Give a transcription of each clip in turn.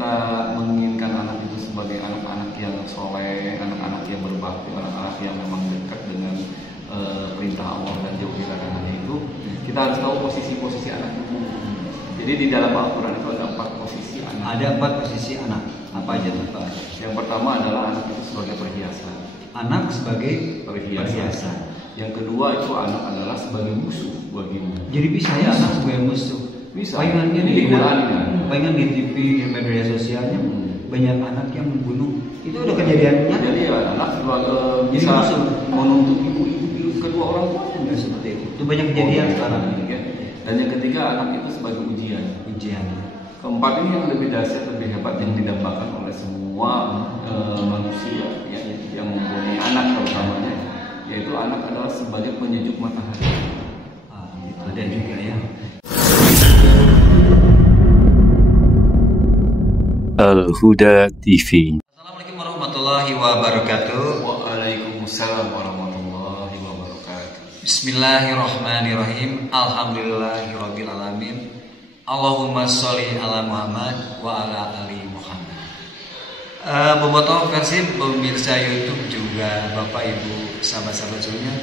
kita menginginkan anak itu sebagai anak-anak yang soleh, anak-anak yang berbakti, anak-anak yang memang dekat dengan perintah Allah dan jauhi larangannya itu, kita harus tahu posisi-posisi anak itu. Jadi di dalam Al-Quran itu ada 4 posisi anak. Ada 4 posisi anak. Apa aja tuh Pak? Yang pertama adalah anak itu sebagai perhiasan. Anak sebagai perhiasan. Yang kedua itu anak adalah sebagai musuh bagimu. Jadi bisa ya anak sebagai musuh. Bisa. Palingannya di Quran ya. Palingan di TV, di media sosialnya banyak anak yang membunuh. Itu udah kejadiannya. Jadi ya anak sebagai jadi bisa musuh. menuntut ibu kedua orang tua Enggak seperti itu. Itu banyak kejadian sekarang. Ya. Dan yang ketiga anak itu sebagai ujian. Ujian. Keempat ini yang lebih dahsyat, lebih hebat yang didambakan oleh semua manusia ya, yang mempunyai anak terutamanya, yaitu anak adalah sebagai penyejuk matahari. Itu ada juga ya. Al-Huda TV. Assalamualaikum warahmatullahi wabarakatuh. Waalaikumsalam warahmatullahi wabarakatuh. Bismillahirrahmanirrahim. Alhamdulillahirabbil alamin. Allahumma sholli ala Muhammad wa ala ali Muhammad. Bobotoh versi pemirsa YouTube juga Bapak Ibu sahabat-sahabat semuanya.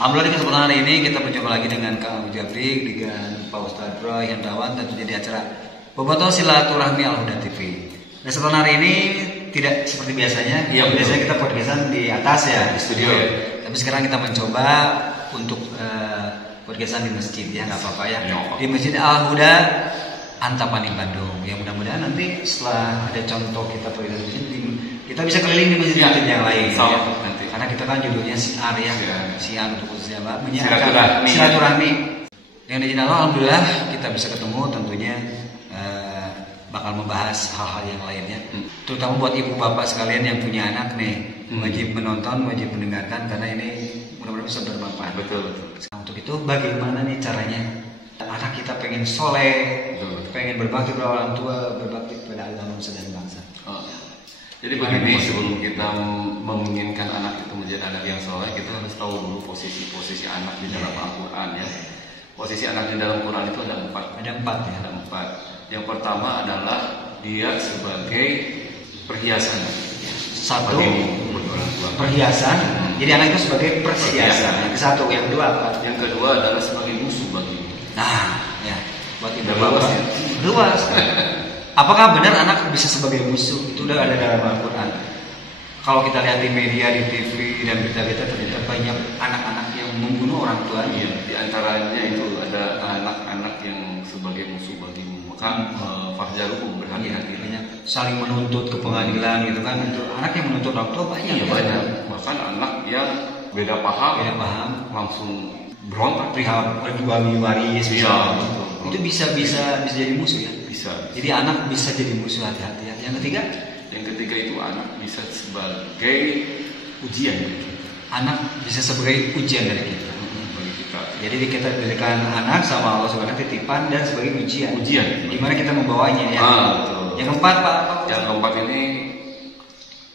Alhamdulillah di kesempatan hari ini kita berjumpa lagi dengan Kang Abu Jabrik dengan Pak Ustadz Roy Hendrawan tentunya di acara Bobotoh Silaturahmi Al-Huda TV. Di kesempatan hari ini tidak seperti biasanya. Iya, biasanya kita podcastan di atas ya di studio. Ya. Tapi sekarang kita mencoba untuk podcastan di masjid ya, nggak apa-apa ya. Di Masjid Al-Huda Antapani Bandung. Ya mudah-mudahan nanti setelah ada contoh kita pergi di masjid, kita bisa keliling di masjid yang lain. Ya. Nanti. Karena kita kan judulnya siar ya, siar untuk khususnya Mbak, silaturahmi. Dengan izin Allah, alhamdulillah kita bisa ketemu tentunya bakal membahas hal-hal yang lainnya. Terutama buat ibu bapak sekalian yang punya anak nih, wajib menonton, wajib mendengarkan karena ini mudah-mudahan bisa bermanfaat. Betul. Nah, untuk itu bagaimana nih caranya anak kita pengen soleh, pengen berbakti kepada orang tua, berbakti kepada agama nusa dan bangsa. Jadi begini, sebelum kita menginginkan anak itu menjadi anak yang soleh, kita harus tahu dulu posisi-posisi anak di dalam Al-Quran ya. Posisi anak di dalam Quran itu ada 4. Ada 4 ya. Ada 4. Yang pertama adalah dia sebagai perhiasan. Satu, perhiasan. Jadi anak itu sebagai perhiasan. Yang satu, yang kedua apa? Yang kedua adalah sebagai musuh bagimu. Nah, ya. Buat ibu luas bapak. ya? Luas. Apakah benar anak bisa sebagai musuh? Itu udah ada dalam Al-Quran. Kalau kita lihat di media, di TV dan berita-berita ternyata banyak anak-anak yang membunuh orang tuanya. Di antaranya itu ada anak-anak yang sebagai musuh bagimu. Maka fahjaruhum, berhati-hati. Banyak saling menuntut ke pengadilan gitu kan. Itu anak yang menuntut orang tua banyak. Banyak. Bahkan anak yang beda paham, langsung berontak. Perihal waris. Iya. Itu bisa jadi musuh ya. Bisa. Jadi anak bisa jadi musuh, hati-hati ya. Yang ketiga itu anak bisa sebagai ujian dari kita. Anak bisa sebagai ujian dari kita. Bagi kita. Jadi kita berikan anak sama Allah Subhanahu titipan dan sebagai ujian. Gimana kita membawanya ya? Betul. Yang keempat Pak. Yang keempat ini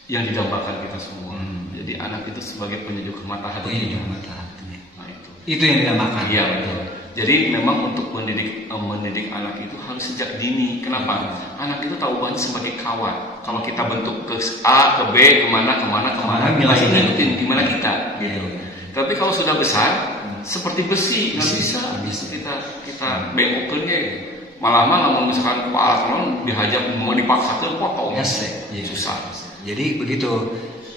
yang didambakan kita semua. Jadi anak itu sebagai penyejuk mata hati. Nah itu yang didambakan. Iya betul. Jadi memang untuk mendidik anak itu harus sejak dini. Kenapa? Anak itu tahu banget sebagai kawan. Kalau kita bentuk ke A, ke B, kemana, pasti ngikutin gimana kita. Gitu. Tapi kalau sudah besar, seperti besi, nggak bisa kita beokeunnya. Malah misalkan Pak Alon dihajar mau dipaksakan potong. Susah. Jadi begitu.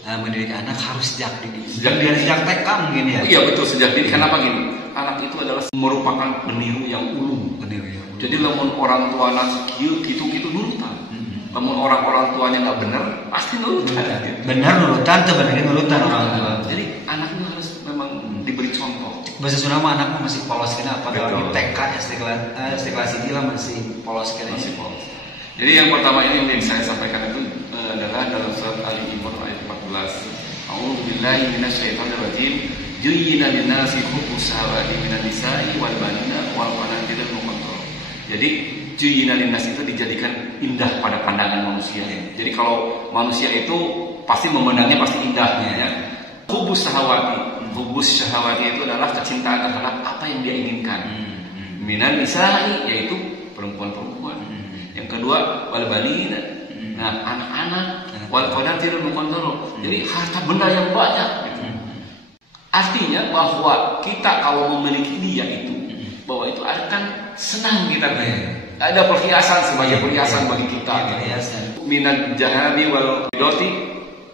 Mendidik anak harus sejak dini. Sejak TK mungkin ya. Iya betul, sejak dini. Kenapa gini? Anak itu adalah merupakan peniru yang ulung. Jadi lamun orang tua anak gitu nurutan. Lamun orang tuanya nggak benar, pasti nurutan. Benar nurutan, sebenarnya nurutan orang tua. Jadi anak itu harus memang diberi contoh. Bahasa Sunda mah anak masih polos kena apa kalau di TK SD kelas ini lah masih polos kena. Jadi yang pertama ini yang saya sampaikan itu adalah dalam surat Ali Imran ayat 14. A'udzubillahi minasyaitonirrajim. Juyyina lin-nasi hubbus syahawati minan nisa'i wal banina wal qanatiril muqantarah. Jadi juyyina lin-nasi itu dijadikan indah pada pandangan manusia. Jadi kalau manusia itu pasti memandangnya pasti indah ya. Hubbus syahawati itu adalah kecintaan terhadap apa yang dia inginkan. Minan nisa'i yaitu perempuan-perempuan. Yang kedua wal banina Nah, anak-anak wal qanatirul muqantarah. Jadi harta benda yang banyak gitu. Artinya bahwa kita kalau memiliki dia itu, bahwa itu akan senang kita. Ada perhiasan sebagai perhiasan bagi kita. Minat jahabi wal fidati,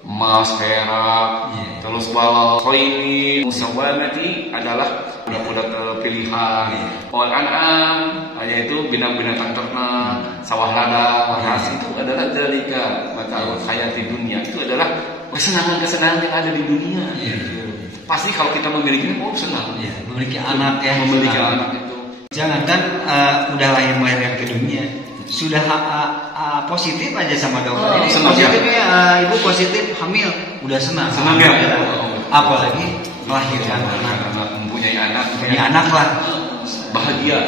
emas, perak, terus wal khayli musawwamati adalah budak-budak pilihan. Wal an'am yaitu binatang ternak, sawah ladang, hasil itu adalah dalika mata'ul hayati dunia. Itu adalah kesenangan-kesenangan yang ada di dunia. Pasti kalau kita memiliki senang. Memiliki anak memiliki anak itu. Jangankan udah melahirkan ke dunia, sudah positif aja sama dokter. Ini positifnya ibu positif hamil, udah senang ya. Apalagi melahirkan anak, mempunyai anak lah, bahagia,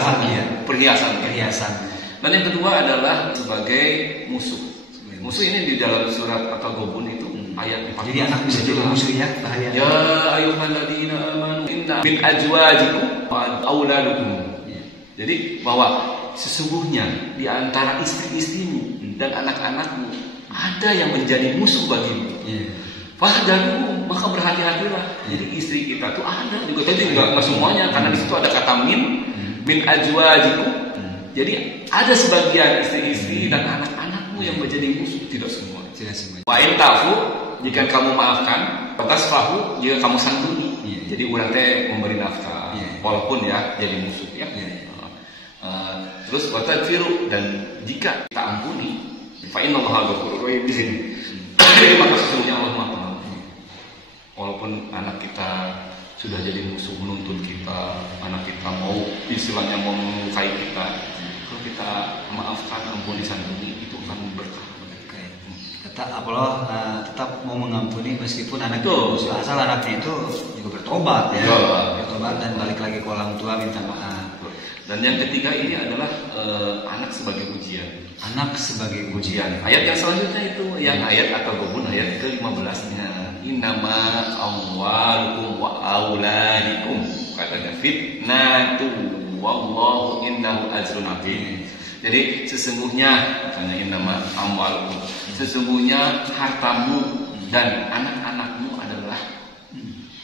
perhiasan. Dan yang kedua adalah sebagai musuh. Musuh ini di dalam surat At-Taghabun itu ayat 14. Jadi anak bisa jadi musuh ya, bahaya. Ya ayyuhalladzina amanu inna min azwajikum wa auladukum. Jadi bahwa sesungguhnya di antara istri-istrimu dan anak-anakmu ada yang menjadi musuh bagimu. Fahdaru, maka berhati-hatilah. Jadi istri kita tuh ada juga, tapi juga nggak semuanya, karena di situ ada kata min azwajikum. Jadi ada sebagian istri-istri dan anak-anakmu yang menjadi musuh, tidak semua. Wa in tafu, jika kamu maafkan, fatasfahu, jika kamu santuni. Jadi urang teh memberi nafkah, walaupun ya jadi musuh ya. Terus watadfiru, dan jika kita ampuni, fa innallaha ghafurur rahim di sini. Maka sesungguhnya Allah Maha Pengampun. Walaupun anak kita sudah jadi musuh menuntut kita, anak kita mau istilahnya mau melukai kita, kalau kita maafkan, ampuni, santuni, itu akan berkah. Kata Allah tetap mau mengampuni meskipun anaknya itu asal anaknya itu juga bertobat ya. Bertobat dan balik lagi ke orang tua minta maaf. Dan yang ketiga ini adalah anak sebagai ujian. Anak sebagai ujian. Ayat yang selanjutnya itu yang ayat At-Taghabun ayat ke-15-nya. Innama amwalukum wa auladikum, katanya fitnatu wallahu innahu ajrun azim. Jadi sesungguhnya katanya innama amwalukum, sesungguhnya hartamu dan anak-anakmu adalah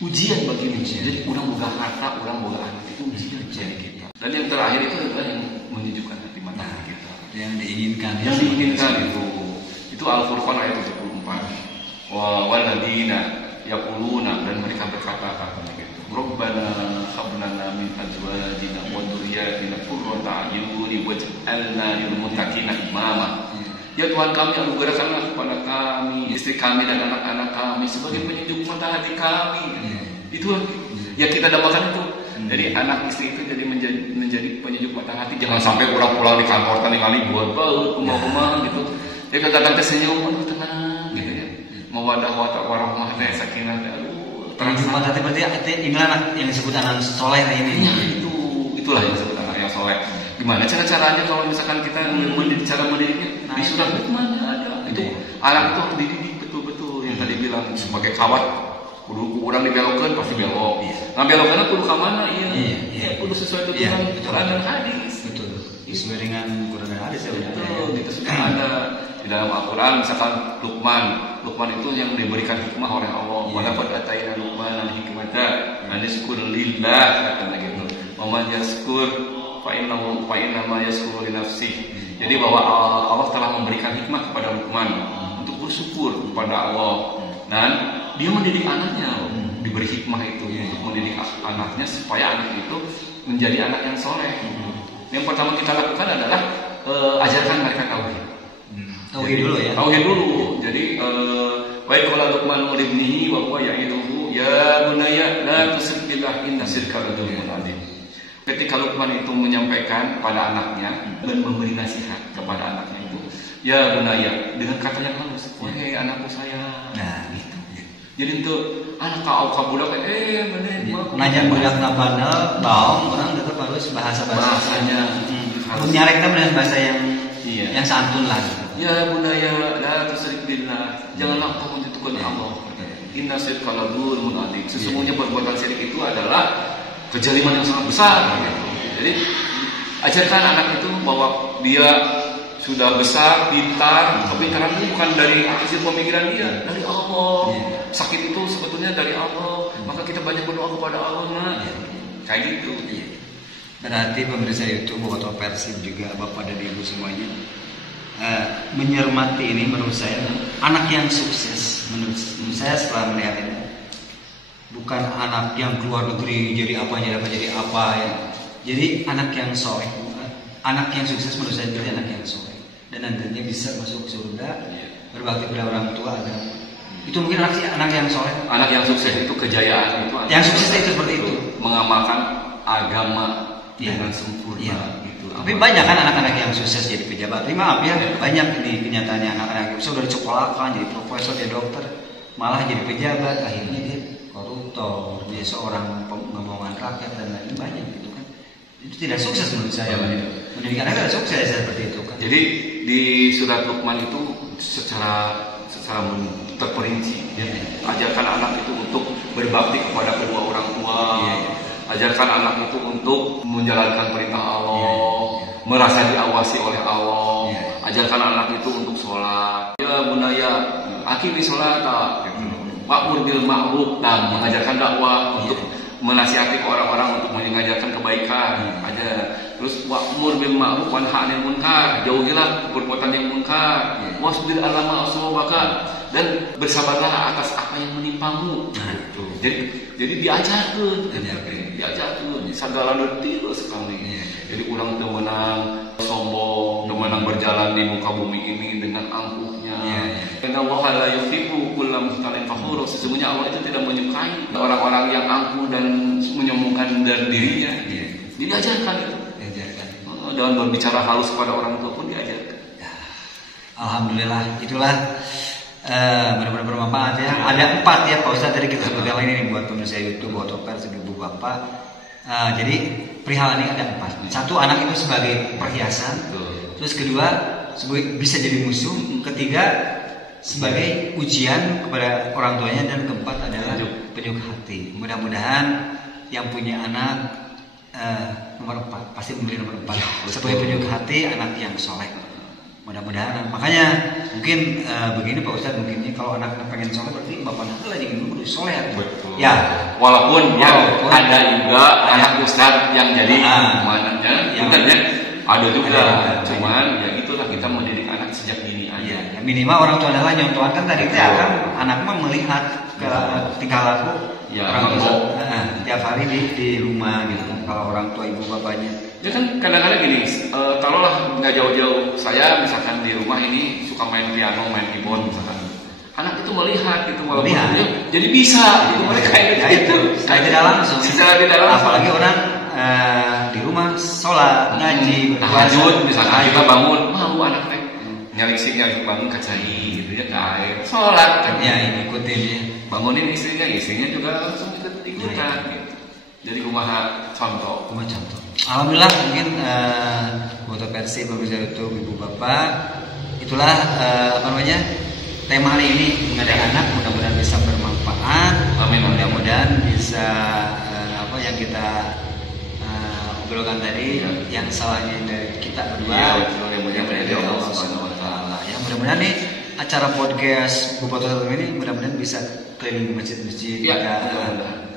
ujian bagimu. Jadi orang boga harta, orang boga anak itu ujian bagi kita. Dan yang terakhir itu adalah yang menyejukkan hati mata kita. Yang diinginkan. Yang diinginkan itu Al-Furqan ayat 74. Waladina yaquluna, dan mereka berkata gitu. Rabbana hab lana min azwajina wa dzurriyyatina qurrata a'yun waj'alna lil muttaqina imama. Ya Tuhan kami, anugerahkanlah kepada kami, istri kami dan anak-anak kami sebagai penyejuk mata hati kami. Itu ya kita dapatkan itu. Jadi anak istri itu jadi menjadi penyejuk mata hati. Jangan sampai pulang-pulang di kantor tadi kali buat kumah-kumah gitu. Dia kadang tersenyum, tenang gitu ya. Mawadah warahmah teh sakinah penyejuk mata hati berarti inilah yang disebut anak soleh ini. Itulah yang disebut anak yang soleh. Gimana cara-caranya kalau misalkan kita cara mendidiknya? Di surah Luqman ada. Itu anak itu harus dididik betul-betul yang tadi bilang sebagai kawat. Kudu orang dibelokkan pasti belok. Nah belokkan kudu ke mana? Iya. Kudu sesuai dengan Quran dan hadis. Betul. Sesuai dengan Quran dan hadis ya. Betul. Itu sudah ada di dalam Al-Quran. Misalkan Luqman itu yang diberikan hikmah oleh Allah. Walaqad ataina Luqman al-hikmata an yashkur lillah, katanya gitu. Wa man yashkur fa innama yashkuru li nafsihi. Jadi bahwa Allah telah memberikan hikmah kepada Luqman untuk bersyukur kepada Allah. Dan dia mendidik anaknya, diberi hikmah itu untuk mendidik anaknya supaya anak itu menjadi anak yang soleh. Yang pertama kita lakukan adalah ajarkan mereka tauhid. Tauhid dulu ya. Tauhid dulu. Jadi wa qala Luqman li ibnihi wa huwa ya'iduhu ya bunayya la tusyrik billah inna syirka la dzulmun adzim. Ketika Luqman itu menyampaikan kepada anaknya dan memberi nasihat kepada anaknya itu, ya bunayya, dengan kata yang halus, wahai anakku sayang. Nah, gitu. Jadi untuk anak kau budak ngajak budak nabana baong orang tetap harus bahasanya harus nyarekna dengan bahasa yang santun lah. Ya bunaya la tusyrik billah, janganlah kau menyekutukan Allah. Inna syirka la dzulmun adzim. Sesungguhnya perbuatan syirik itu adalah kejaliman yang sangat besar. Jadi ajarkan anak itu bahwa dia sudah besar, pintar, kepintaran itu bukan dari hasil pemikiran dia, dari Allah. Sakit itu sebetulnya dari Allah, maka kita banyak berdoa kepada Allah, nah. Kayak gitu. Berarti pemirsa YouTube atau Persib juga Bapak dan Ibu semuanya mencermati ini, menurut saya anak yang sukses menurut saya setelah melihat ini bukan anak yang keluar negeri jadi apa ya. Jadi anak yang soleh, anak yang sukses menurut saya jadi anak yang soleh dan nantinya bisa masuk surga, berbakti pada orang tua agama. Itu mungkin anak yang soleh. Anak yang sukses itu kejayaan itu. Yang sukses itu seperti itu. Mengamalkan agama dengan sempurna. Gitu. Tapi banyak kan anak-anak yang sukses jadi pejabat. Tapi maaf ya, banyak di kenyataannya anak-anak yang sudah disekolahkan jadi profesor, jadi dokter, malah jadi pejabat, akhirnya dia koruptor, dia seorang pengebohongan rakyat dan lain banyak gitu kan. Itu tidak sukses menurut saya. Pendidikan tidak sukses seperti itu kan. Jadi di surat Luqman itu secara terperinci, ajarkan anak itu untuk berbakti kepada kedua orang tua. Ajarkan anak itu untuk menjalankan perintah Allah, merasa diawasi oleh Allah. Ajarkan anak itu untuk sholat. Ya bunaya, aqimi sholata. Wa'mur bil ma'ruf, dan mengajarkan dakwah untuk menasihati orang-orang untuk mengajarkan kebaikan. Terus wa'mur bil ma'ruf wa nahy 'anil munkar, jauhilah perbuatan yang munkar. Wasbir 'ala ma asabaka, dan bersabarlah atas apa yang menimpamu. Jadi diajarkan segala detil sekali. Jadi orang temenang sombong, temenang berjalan di muka bumi ini dengan angkuhnya. Karena Allah la yuhibbu kulla mukhtalin fakhur. Sesungguhnya Allah itu tidak menyukai orang-orang yang angkuh dan menyombongkan dirinya. Jadi diajarkan itu. Dan berbicara halus kepada orang tua pun diajarkan. Alhamdulillah, itulah benar-benar bermanfaat ya. Ada 4 ya Pak Ustadz, tadi kita sebutkan lagi nih buat pemirsa YouTube atau Persib Ibu Bapak. Jadi perihal ini ada 4. 1, anak itu sebagai perhiasan. Terus kedua, bisa jadi musuh. Ketiga, sebagai ujian kepada orang tuanya. Dan keempat adalah penyuka hati. Mudah-mudahan yang punya anak nomor 4 pasti memilih nomor 4 sebagai penyuka hati, anak yang soleh. Mudah-mudahan. Makanya mungkin begini Pak Ustadz, mungkin kalau anak pengen soleh berarti bapak anak lagi dulu soleh. Betul. Ya. Walaupun ada juga anak Ustadz yang jadi mananya, ada juga. Cuman ya itulah, kita mendidik anak sejak dini aja. Ya, minimal orang tua adalah nyontohkan tadi itu akan anak melihat ke tingkah laku orang tua tiap hari di rumah gitu kan, kalau orang tua ibu bapaknya. Ya kan kadang-kadang gini, taruhlah nggak jauh-jauh, saya misalkan di rumah ini suka main piano, main keyboard misalkan, anak itu melihat gitu, walaupun jadi bisa gitu, mereka itu tidak langsung. Secara tidak langsung. Apalagi orang di rumah sholat, ngaji, tahajud, misalkan kita bangun, malu anaknya nyalik bangun kacai gitu ya, kayak sholat kan ya, ikutin ya, bangunin istrinya juga langsung ikutan gitu. Jadi kumaha contoh. Alhamdulillah, mungkin buat Persib pemirsa YouTube Ibu Bapak, itulah tema hari ini mengenai anak. Mudah-mudahan bisa bermanfaat. Amin. Mudah-mudahan bisa yang kita obrolkan tadi, yang salahnya dari kita berdua, yang dari Allah Subhanahu Wa Taala. Ya, mudah-mudahan nih acara podcast Bupati ini mudah-mudahan bisa keliling masjid-masjid.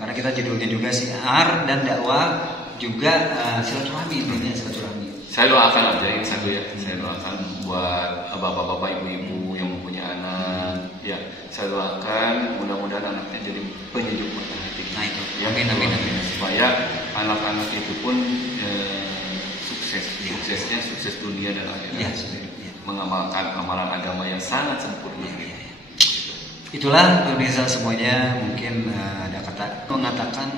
Karena kita judulnya juga siar dan dakwah, juga silaturahmi, intinya silaturahmi. Saya doakan aja ini satu ya. Saya doakan buat bapak-bapak, ibu-ibu yang mempunyai anak. Ya, saya doakan mudah-mudahan anaknya jadi penyejuk mata hati. Nah itu. Amin. Supaya anak-anak itu pun sukses. Suksesnya sukses dunia dan akhirat. Mengamalkan amalan agama yang sangat sempurna. Itulah pemirsa semuanya, mungkin ada kata mengatakan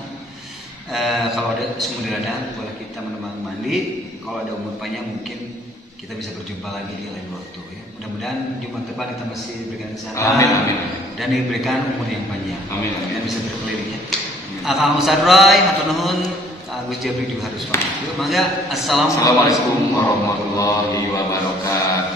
kalau ada sumur di ladang boleh kita menemani mandi, kalau ada umur panjang mungkin kita bisa berjumpa lagi di lain waktu ya. Mudah-mudahan jumpa depan kita masih diberikan kesehatan dan diberikan umur yang panjang. Amin. Dan bisa berkeliling ya. Akang Ustaz Roy, hatur nuhun. Agus Jabri juga harus pamit. Mangga, assalamualaikum warahmatullahi wabarakatuh.